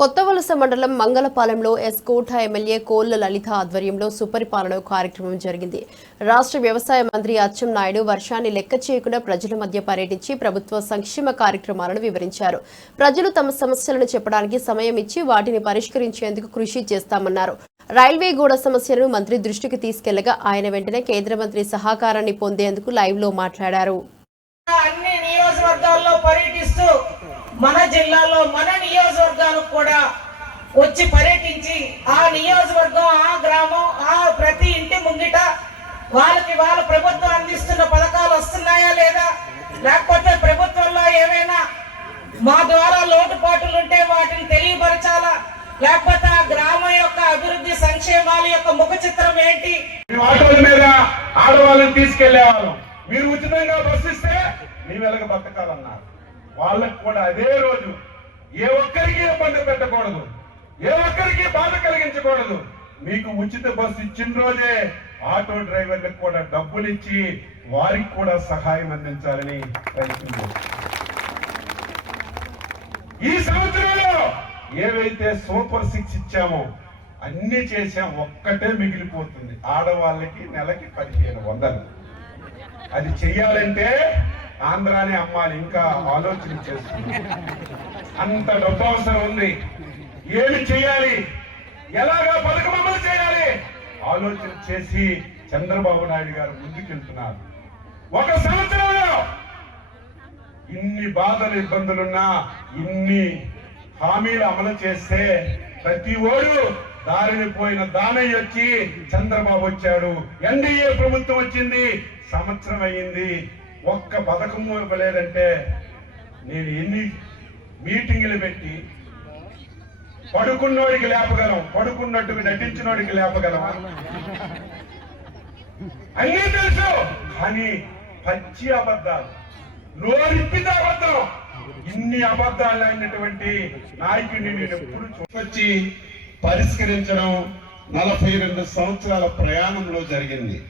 కొత్తవలస మండలం మంగళపాలెంలో ఎస్ కోట ఎమ్మెల్యే కోళ్ళ లలిత ఆధ్వర్యంలో సుపరిపాలన కార్యక్రమం జరిగింది. రాష్ట్ర వ్యవసాయ మంత్రి అచ్చెం నాయుడు వర్షాన్ని లెక్క చేయకుండా ప్రజల మధ్య పర్యటించి ప్రభుత్వ సంక్షేమ కార్యక్రమాలను వివరించారు. ప్రజలు తమ సమస్యలను చెప్పడానికి సమయం ఇచ్చి వాటిని పరిష్కరించేందుకు కృషి చేస్తామన్నారు. రైల్వే గోడ సమస్యలను మంత్రి దృష్టికి తీసుకెళ్ళగా ఆయన వెంటనే కేంద్ర మంత్రి సహకారాన్ని పొందేందుకు లైవ్లో మాట్లాడారు. అన్ని నియోజకవర్గాల్లో మన జిల్లాలో మన నియోజకవర్గాలకు కూడా వచ్చి పర్యటించి ఆ నియోజకవర్గం ఆ గ్రామం ఆ ప్రతి ఇంటి ముంగిట వాళ్ళకి వాళ్ళ ప్రభుత్వం అందిస్తున్న పథకాలు వస్తున్నాయా లేదా? లేకపోతే ప్రభుత్వంలో ఏమైనా మా ద్వారా లోటుపాట్లు ఉంటే వాటిని తెలియపరచాలా? లేకపోతే ఆ గ్రామం యొక్క అభివృద్ధి సంక్షేమాల యొక్క ముఖ చిత్రం ఏంటి? ఆటోల మీద ఆడవాళ్ళని తీసుకెళ్ళేవాళ్ళం మీరు ఉచితంగా బస్సు ఇస్తే మేము ఎలాగ బతకాలన్నారు. వాళ్ళకు కూడా అదే రోజు ఏ ఒక్కరికి ఇబ్బంది పెట్టకూడదు ఏ ఒక్కరికి బాధ కలిగించకూడదు. మీకు ఉచిత బస్సు ఇచ్చిన రోజే ఆటో డ్రైవర్లకు కూడా డబ్బులు ఇచ్చి వారికి కూడా సహాయం అందించాలని ప్రయత్నం ఈ సంవత్సరంలో ఏవైతే సూపర్ సిక్స్ ఇచ్చామో అన్ని చేసాం ఒక్కటే మిగిలిపోతుంది. ఆడవాళ్ళకి నెలకి పదిహేను వందలు. అది చెయ్యాలంటే ఆంధ్రానే అమ్మాలి ఇంకా ఆలోచన చేస్తుంది. అంత డబ్బు అవసరం ఉంది. ఏమి చేయాలి? ఎలాగా పథకం అమలు చేయాలి? ఆలోచన చేసి చంద్రబాబు నాయుడు గారు ముందుకెళ్తున్నారు. ఒక సంవత్సరంలో ఇన్ని బాధలు ఇబ్బందులున్నా ఇన్ని హామీలు అమలు చేస్తే ప్రతి ఓడు దారిని పోయిన దానయ్య వచ్చి చంద్రబాబు వచ్చాడు. ఎన్డీఏ ప్రభుత్వం వచ్చింది. సంవత్సరం అయ్యింది. ఒక్క పథకము ఇవ్వలేదంటే నేను ఎన్ని మీటింగులు పెట్టి పడుకున్నోడికి లేపగలం పడుకున్నట్టుగా నటించినోడికి లేపగలం అన్నీ తెలుసు కానీ పచ్చి అబద్ధాలు. నోరిప్పితే అబద్ధం. ఇన్ని అబద్ధాలు అయినటువంటి నాయకుడిని నేను ఎప్పుడు చూపొచ్చి పరిష్కరించడం నలభై రెండు సంవత్సరాల ప్రయాణంలో జరిగింది.